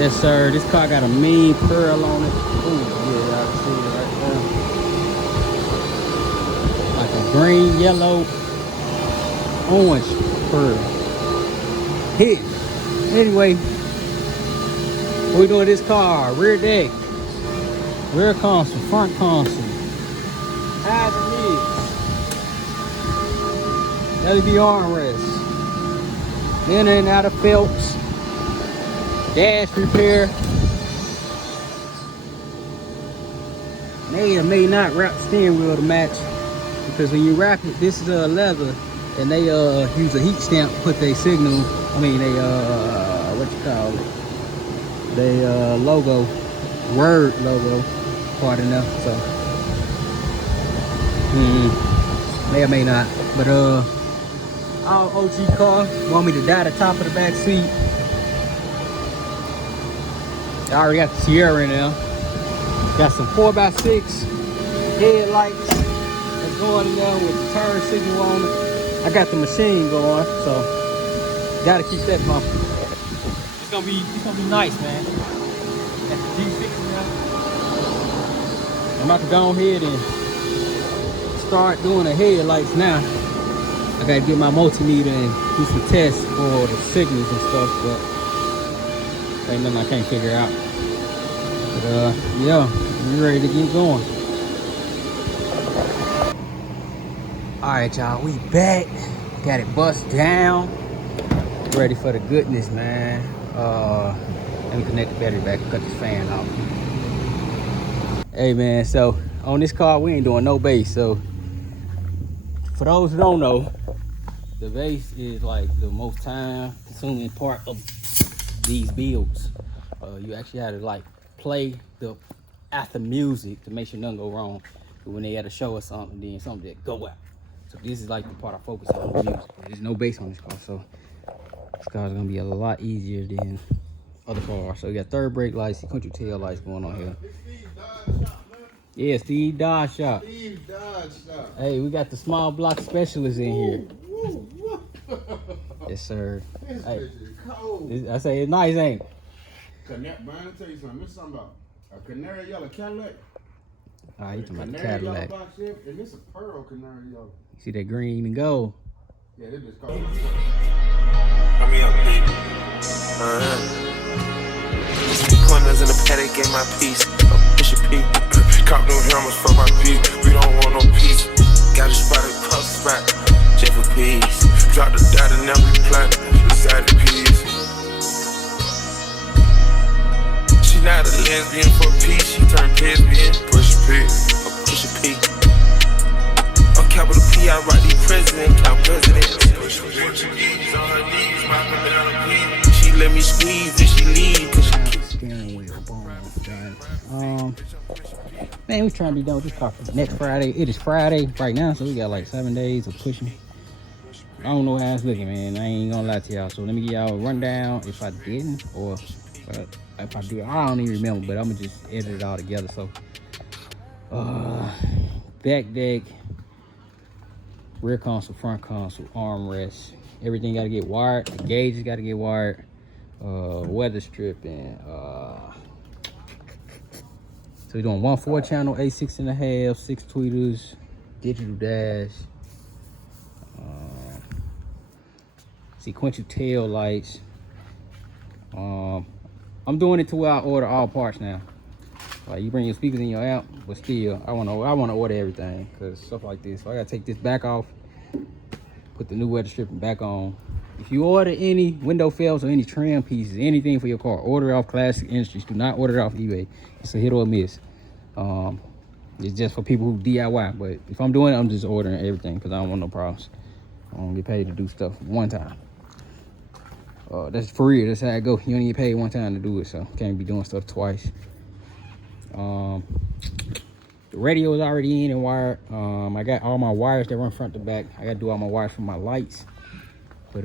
Yes, sir. This car got a mean pearl on it. Ooh, yeah, y'all can see it right there. Like a green, yellow, orange pearl. Hit. Anyway, what we doing this car? Rear deck, rear console, front console, highs and mids, LED armrest, in and out of felts, dash repair. May or may not wrap steering wheel to match, because when you wrap it, this is leather, and they use a heat stamp to put their signal. I mean, they what you call it? They logo, word logo, part enough. So may or may not, but all OG car. Want me to dye the top of the back seat? I already got the TIARRA in there. Got some 4x6 headlights that's going in there with the turn signal on it. I got the machine going, so gotta keep that bumping. It's gonna be nice, man. Got the G6 now. I'm about to go ahead and start doing the headlights now. I gotta get my multimeter and do some tests for the signals and stuff, but ain't nothing I can't figure out. But yeah, we ready to get going. All right, y'all, we back. Got it bust down. Ready for the goodness, man. Let me connect the battery back and cut this fan off. Hey, man, so on this car, we ain't doing no bass. So for those who don't know, the bass is like the most time consuming part of these builds. You actually had to like play the after music to make sure nothing go wrong. But when they had to show us something, then something that go out. So this is like the part I focus on, the music. There's no bass on this car, so this car is gonna be a lot easier than other cars. So we got third brake lights, sequential tail lights going on here. Yeah, Steve Dodge Shop. Steve Dodge Shop. Hey, we got the small block specialist in here. Yes, sir. This hey, bitch is cold. I say it's nice, ain't it? Brian, I'll tell you something. It's something about a canary yellow Cadillac. Ah, you talking about the Canary yellow Cadillac. box here, and it's a pearl canary yellow. See that green and gold? Yeah, this bitch cold. Come here, Pete. Corners in the paddock, get my piece. Push a P. Cop no hammers for my beat. We don't want no peace. Got a spot at puff spot. Jeff for peace. Drop the dot and now we plant beside the peas. She not a lesbian for peace. She turned lesbian. Push a P. Push a P. On capital P, I write the president, count presidents. Push on her knees, my she let me squeeze and she leave. Steering wheel, boom, done. Man, we trying to be done with this car for next Friday. It is Friday right now, so we got like 7 days of pushing. I don't know how it's looking, man. I ain't gonna lie to y'all. So let me give y'all a rundown if I didn't, or if I did. I don't even remember, but I'm gonna just edit it all together. So, back deck, rear console, front console, armrest, everything got to get wired. The gauges got to get wired. Weather stripping. So we're doing 1 4-channel, 8 6.5, 6 tweeters, digital dash, sequential tail lights. I'm doing it to where I order all parts now. Like you bring your speakers in your amp, but still, I wanna order everything because stuff like this. So I gotta take this back off, put the new weather stripping back on. If you order any window felts or any trim pieces, anything for your car, order it off Classic Industries. Do not order it off eBay. It's a hit or a miss. It's just for people who DIY. But if I'm doing it, I'm just ordering everything because I don't want no problems. I don't get paid to do stuff one time. That's for real. That's how it go. You only get paid one time to do it, so can't be doing stuff twice. The radio is already in and wired. I got all my wires that run front to back. I got to do all my wires for my lights. But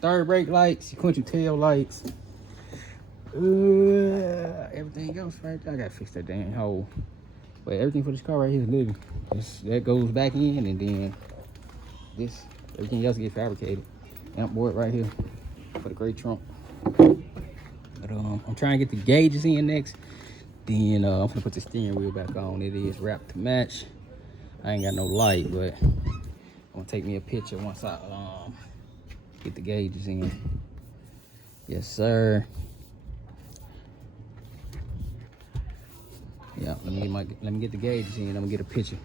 third brake lights, sequential tail lights, everything else right there. I gotta fix that damn hole. But everything for this car right here is living. That goes back in, and then everything else gets fabricated. Amp board right here for the gray trunk. Got But I'm trying to get the gauges in next. Then I'm gonna put the steering wheel back on. It is wrapped to match. I ain't got no light, but I'm gonna take me a picture once I get the gauges in. Yes, sir. Yeah, let me get the gauges in. I'm gonna get a picture.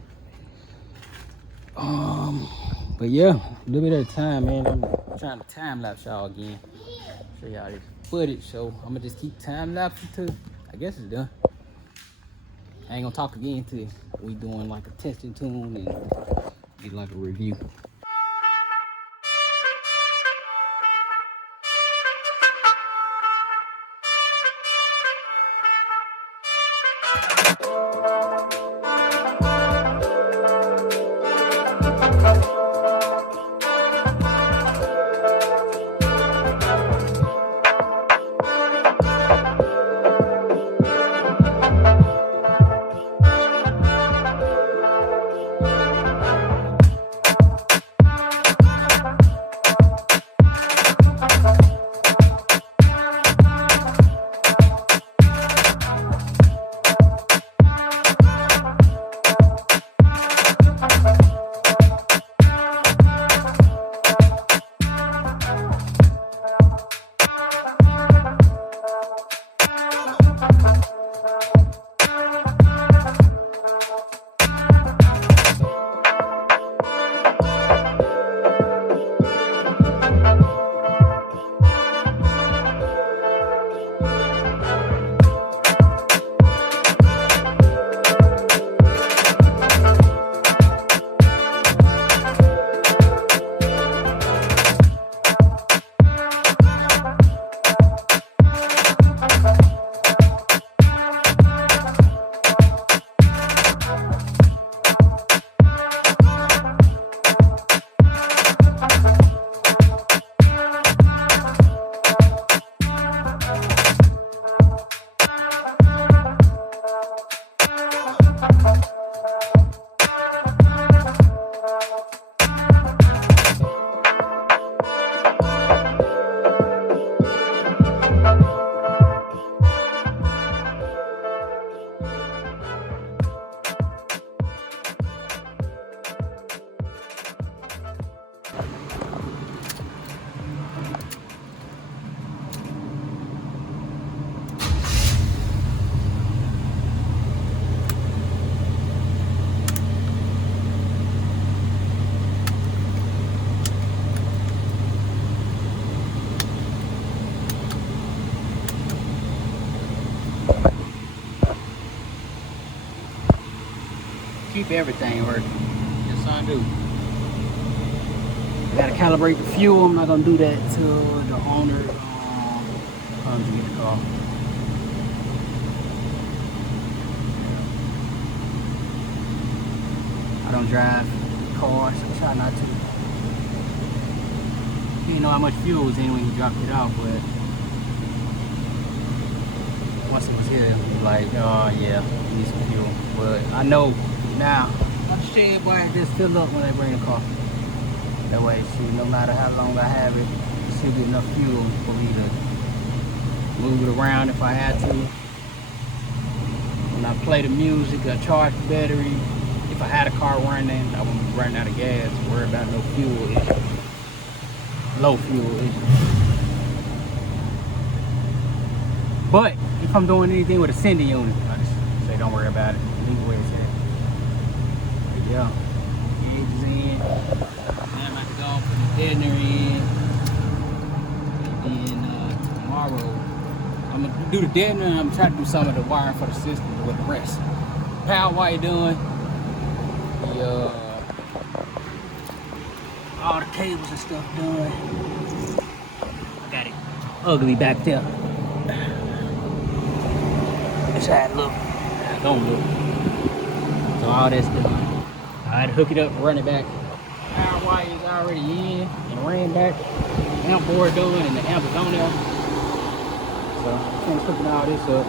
But yeah, a little bit at a time, man. I'm trying to time lapse y'all again. Show y'all this footage. So I'm gonna just keep time lapsing till I guess it's done. I ain't gonna talk again till we doing like a testing tune and get like a review. Keep everything working. Yes, I do. I gotta calibrate the fuel. I'm not gonna do that till the owner comes to get the car. I don't drive cars. I try not to. You know how much fuel was in when you dropped it off, but once it was here, it was like, oh yeah, you need some fuel. But I know now, my shed boy just fill up when they bring the car. That way, shoot, no matter how long I have it, it should be enough fuel for me to move it around if I had to. When I play the music, I charge the battery. If I had a car running, I wouldn't be running out of gas. Worry about no fuel issue. Low fuel issue. But if I'm doing anything with a sending unit, I just say don't worry about it. Leave it where it's at. But yeah, gauges in. Now I'm about to go put the deadener in. And then tomorrow, I'm gonna do the deadener and I'm trying to do some of the wiring for the system with the rest. Power wire done. All the cables and stuff done. I got it ugly back there. That's how it look. Don't look. So all that's done. I had to hook it up and run it back. Power wire is already in and ran back. Amp board done and the amp is on there. So I'm hooking all this up.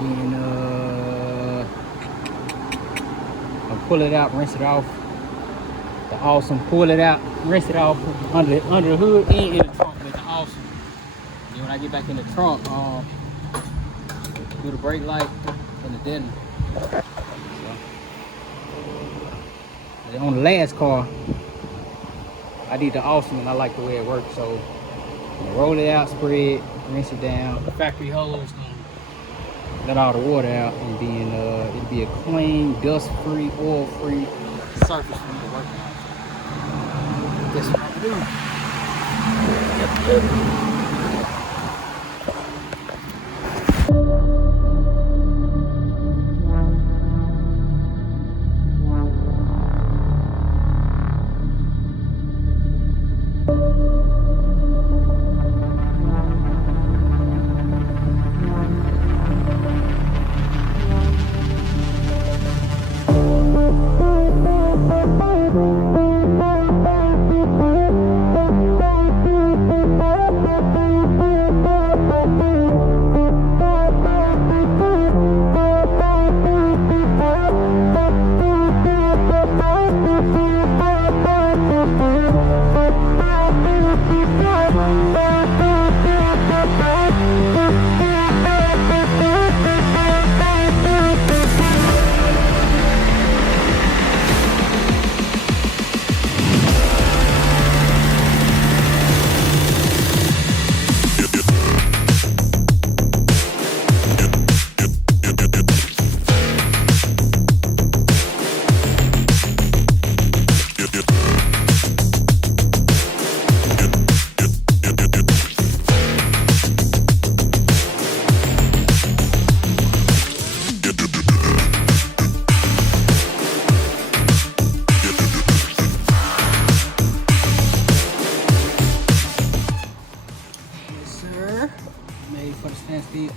And then I'll pull it out, rinse it off. The Awesome, pull it out, rinse it off under the hood and in the trunk with the Awesome. Then when when I get back in the trunk, do the brake light and the deadener. So, on the last car, I did the awesome and I like the way it works. So roll it out, spread, rinse it down. The factory hose gonna let all the water out, and then it'll be a clean, dust-free, oil-free surface for me to work on. That's what I'm doing.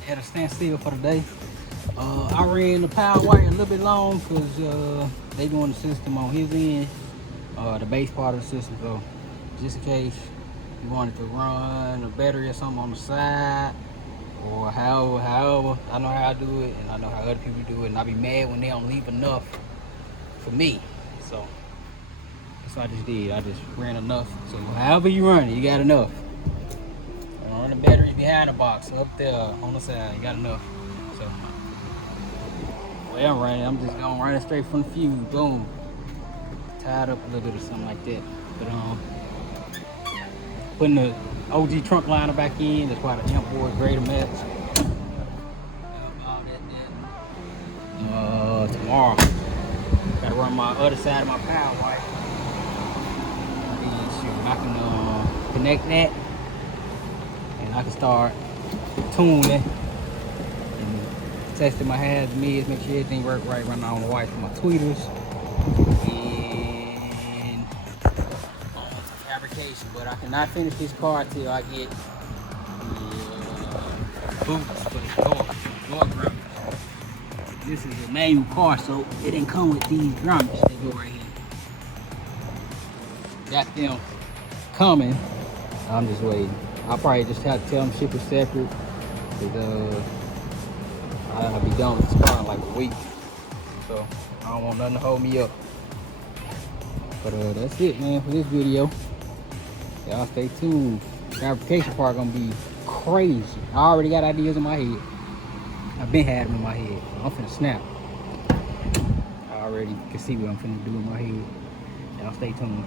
At a standstill for the day. I ran the power wire a little bit long because they doing the system on his end, the base part of the system. So just in case you wanted to run a battery or something on the side, or however, I know how I do it and I know how other people do it, and I'll be mad when they don't leave enough for me. So that's what I just did. I just ran enough. So however you run it, you got enough. Run the battery behind the box, so up there on the side, you got enough. So, the way I'm running, I'm just gonna run it straight from the fuse, boom. Tied up a little bit or something like that. But putting the OG trunk liner back in, that's why the amp board is great to match. Tomorrow, gotta run my other side of my power wire. I can connect that. I can start tuning and testing my halves, mids, make sure everything work right. Running on the white for my tweeters and fabrication. But I cannot finish this car until I get the boots for the door grommets. This is a manual car, so it didn't come with these grommets. They go right here. Got them coming. I'm just waiting. I'll probably just have to tell them ship it separate, because I'll be done with this car in like a week. So I don't want nothing to hold me up. But that's it, man, for this video. Y'all stay tuned. The fabrication part gonna be crazy. I already got ideas in my head. I've been had them in my head. I'm finna snap. I already can see what I'm finna do in my head. Y'all stay tuned.